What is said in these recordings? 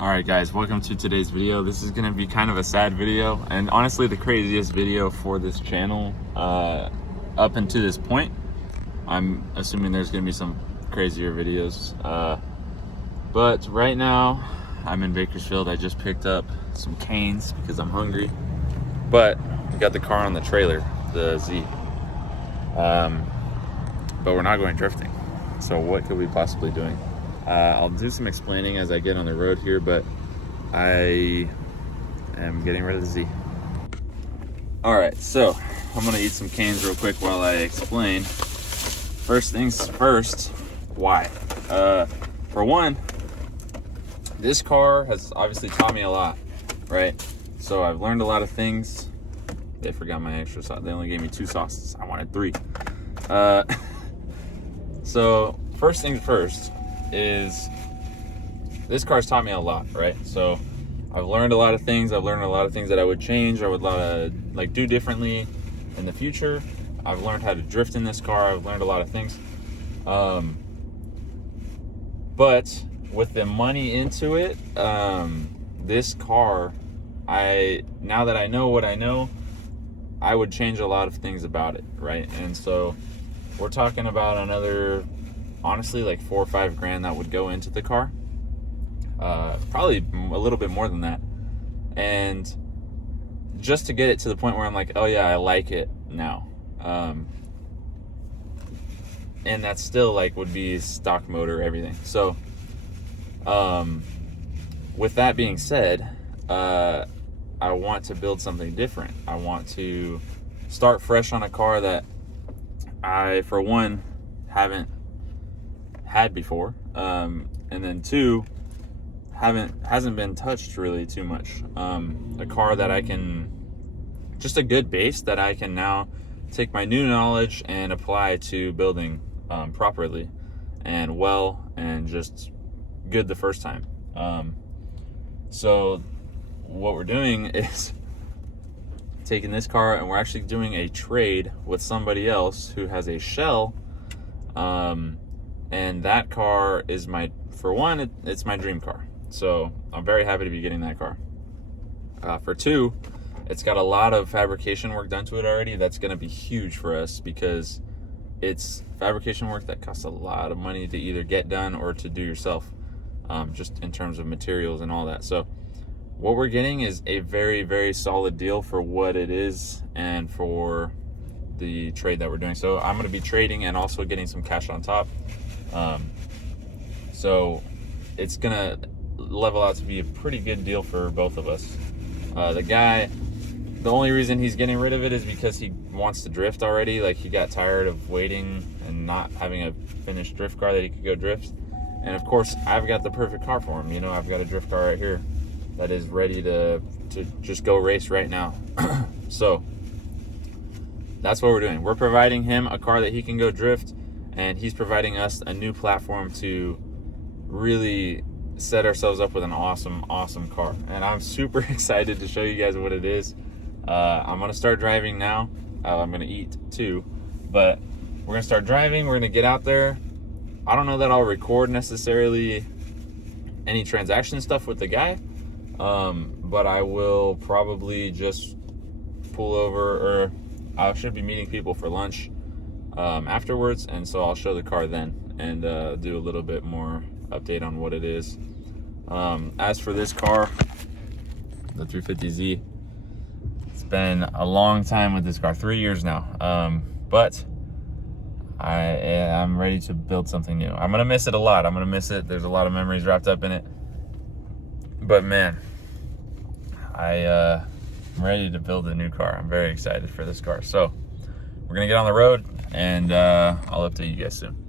Alright guys, welcome to today's video. This is going to be kind of a sad video, and honestly the craziest video for this channel up until this point. I'm assuming there's going to be some crazier videos, but right now I'm in Bakersfield. I just picked up some Cane's because I'm hungry, but we got the car on the trailer, the Z, but we're not going drifting. So what could we possibly doing? I'll do some explaining as I get on the road here, but I am getting rid of the Z. All right, so I'm gonna eat some Cane's real quick while I explain. First things first, why? For one, this car has obviously taught me a lot, right? So I've learned a lot of things. They forgot my extra sauce. They only gave me 2 sauces. I wanted 3. So first things first is this car's taught me a lot, right? So I've learned a lot of things. I've learned a lot of things that I would change, I would do differently in the future. I've learned how to drift in this car. I've learned a lot of things. But with the money into it, this car, now that I know what I know, I would change a lot of things about it, right? And so we're talking about another, honestly, like $4 or $5 grand that would go into the car. Probably a little bit more than that. And just to get it to the point where I'm like, oh yeah, I like it now. And that's still like would be stock motor, everything. So with that being said, I want to build something different. I want to start fresh on a car that I, for one, haven't had before, and then 2, hasn't been touched really too much. A car that I can, just a good base that I can now take my new knowledge and apply to building properly and well, and just good the first time. So what we're doing is taking this car and we're actually doing a trade with somebody else who has a shell, and that car is for one, it's my dream car. So I'm very happy to be getting that car. For 2, it's got a lot of fabrication work done to it already. That's going to be huge for us because it's fabrication work that costs a lot of money to either get done or to do yourself, just in terms of materials and all that. So what we're getting is a very, very solid deal for what it is and for the trade that we're doing. So I'm going to be trading and also getting some cash on top. So it's going to level out to be a pretty good deal for both of us. The guy, the only reason he's getting rid of it is because he wants to drift already. Like, he got tired of waiting and not having a finished drift car that he could go drift. And of course, I've got the perfect car for him. You know, I've got a drift car right here that is ready to just go race right now. So that's what we're doing. We're providing him a car that he can go drift, and he's providing us a new platform to really set ourselves up with an awesome car. And I'm super excited to show you guys what it is. I'm gonna start driving now. I'm gonna eat too, but we're gonna start driving. We're gonna get out there. I don't know that I'll record necessarily any transaction stuff with the guy, but I will probably just pull over, or I should be meeting people for lunch afterwards, and so I'll show the car then and do a little bit more update on what it is. As for this car, the 350Z, it's been a long time with this car, 3 years now, but I'm ready to build something new. I'm gonna miss it a lot. I'm gonna miss it. There's a lot of memories wrapped up in it, but man, I'm ready to build a new car. I'm very excited for this car. So we're gonna get on the road, and I'll update you guys soon.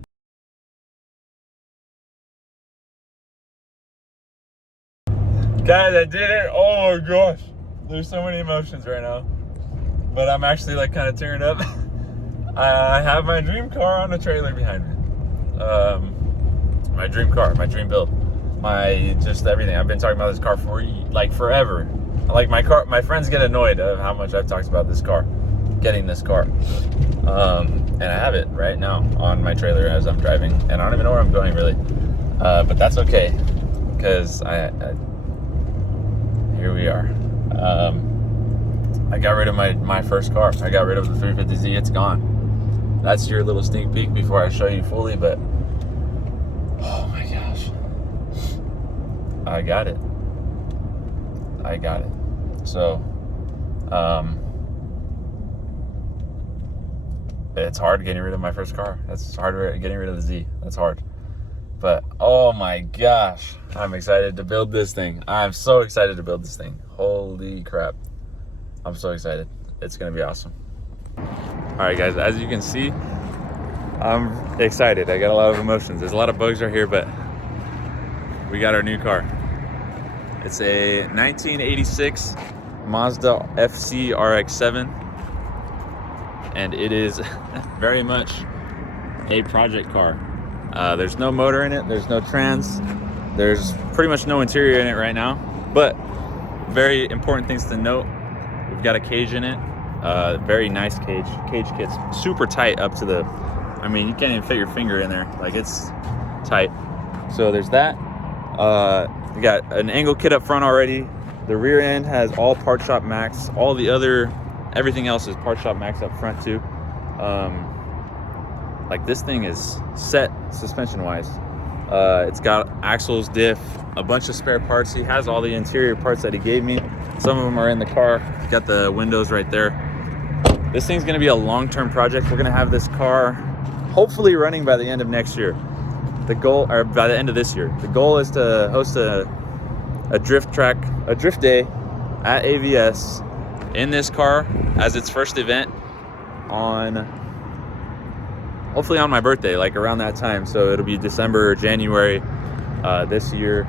Guys, I did it. Oh my gosh, there's so many emotions right now, but I'm actually like kind of tearing up. I have my dream car on a trailer behind me. My dream car, my dream build, just everything. I've been talking about this car for like forever. Like, my friends get annoyed of how much I've talked about this car, getting this car. And I have it right now on my trailer as I'm driving, and I don't even know where I'm going really, but that's okay, because here we are. I got rid of my first car. I got rid of the 350Z. It's gone. That's your little sneak peek before I show you fully, but oh my gosh. I got it. So, it's hard getting rid of my first car. That's hard getting rid of the Z. That's hard. But oh my gosh, I'm excited to build this thing. I'm so excited to build this thing. Holy crap. I'm so excited. It's gonna be awesome. All right, guys, as you can see, I'm excited. I got a lot of emotions. There's a lot of bugs right here, but we got our new car. It's a 1986 Mazda FC RX-7, and it is very much a project car. There's no motor in it, there's no trans, there's pretty much no interior in it right now, but very important things to note. We've got a cage in it, very nice cage. Cage kit's super tight up to the, I mean, you can't even fit your finger in there, like it's tight. So there's that. We got an angle kit up front already. The rear end has all Part Shop Max. Everything else is Part Shop Max up front too. Like this thing is set suspension wise. It's got axles, diff, a bunch of spare parts. He has all the interior parts that he gave me. Some of them are in the car. He's got the windows right there. This thing's gonna be a long-term project. We're gonna have this car hopefully running by the end of next year. The goal, or by the end of this year, the goal is to host a drift day at AVS in this car as its first event hopefully on my birthday, like around that time. So it'll be December or January this year.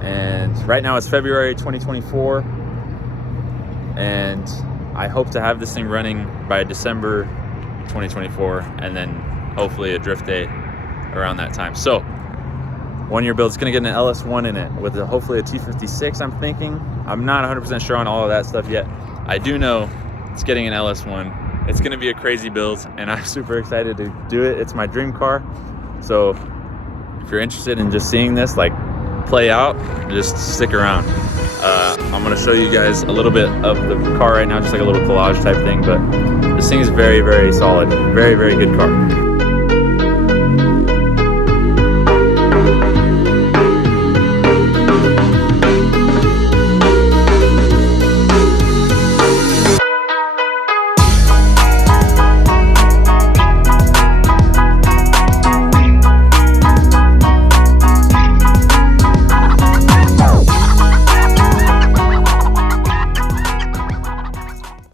And right now it's February 2024. And I hope to have this thing running by December 2024, and then hopefully a drift day around that time. So 1 year build. It's gonna get an LS1 in it with hopefully a T56, I'm thinking. I'm not 100% sure on all of that stuff yet. I do know it's getting an LS1. It's gonna be a crazy build, and I'm super excited to do it. It's my dream car. So if you're interested in just seeing this like play out, just stick around. I'm gonna show you guys a little bit of the car right now, just like a little collage type thing, but this thing is very, very solid. Very, very good car.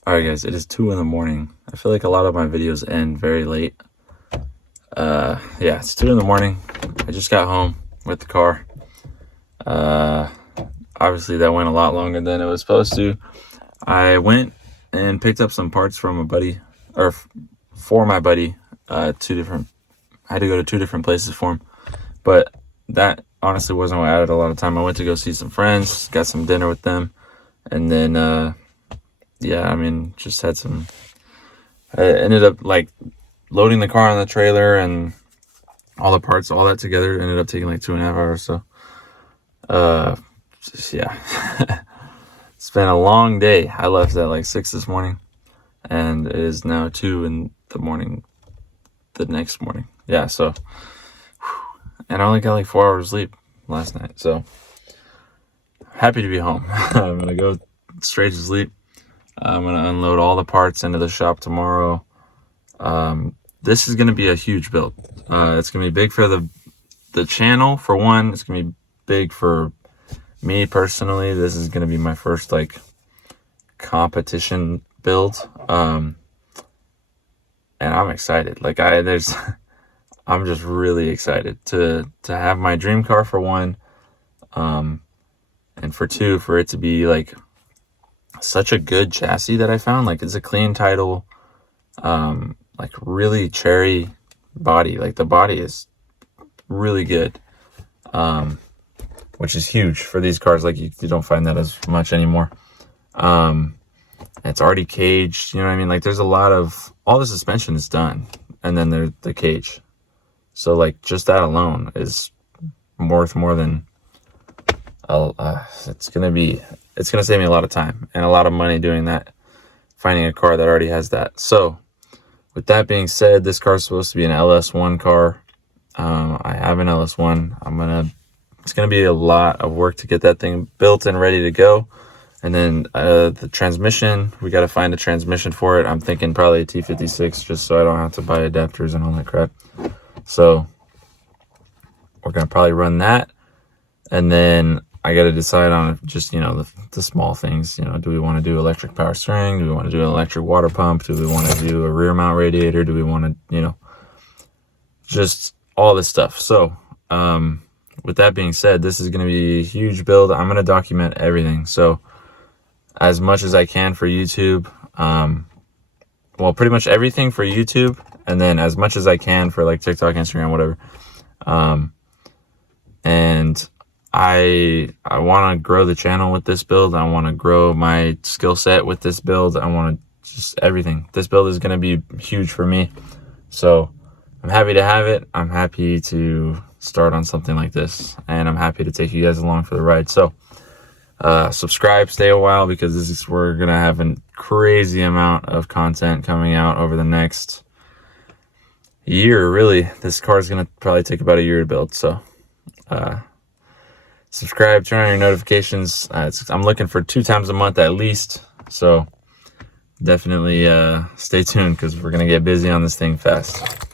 Alright guys, it is 2 in the morning. I feel like a lot of my videos end very late. Yeah, it's 2 in the morning. I just got home with the car. Obviously that went a lot longer than it was supposed to. I went and picked up some parts from a buddy, or for my buddy. I had to go to 2 different places for him. But that honestly wasn't what added a lot of time. I went to go see some friends, got some dinner with them, and then yeah, I mean, just had some, I ended up like loading the car on the trailer and all the parts, all that together ended up taking like 2.5 hours. So, yeah, it's been a long day. I left at like 6 this morning, and it is now 2 in the morning, the next morning. Yeah, so, and I only got like 4 hours sleep last night. So, happy to be home. I'm going to go straight to sleep. I'm going to unload all the parts into the shop tomorrow. This is going to be a huge build. It's going to be big for the channel, for one. It's going to be big for me personally. This is going to be my first like competition build. And I'm excited. Like I'm just really excited to have my dream car, for one. And for two, for it to be like such a good chassis that I found. Like it's a clean title, like really cherry body. Like the body is really good, which is huge for these cars. Like you don't find that as much anymore. It's already caged, you know what I mean? Like there's a lot of, all the suspension is done, and then there's the cage. So like just that alone is worth more than it's gonna save me a lot of time and a lot of money doing that, finding a car that already has that. So with that being said, this car is supposed to be an LS1 car. I have an LS1. It's gonna be a lot of work to get that thing built and ready to go. And then the transmission, we got to find a transmission for it. I'm thinking probably a T56, just so I don't have to buy adapters and all that crap. So we're going to probably run that. And then I got to decide on just, the small things. Do we want to do electric power steering? Do we want to do an electric water pump? Do we want to do a rear mount radiator? Do we want to, just all this stuff. So with that being said, this is going to be a huge build. I'm going to document everything. So as much as I can for YouTube, well, pretty much everything for YouTube, and then as much as I can for like TikTok, Instagram, whatever. And I want to grow the channel with this build. I want to grow my skill set with this build. I want to just everything. This build is going to be huge for me. So I'm happy to have it. I'm happy to start on something like this, and I'm happy to take you guys along for the ride. So subscribe, stay a while, because we're gonna have a crazy amount of content coming out over the next year. Really, this car is gonna probably take about a year to build. So subscribe, turn on your notifications. I'm looking for 2 times a month at least, so definitely stay tuned, because we're gonna get busy on this thing fast.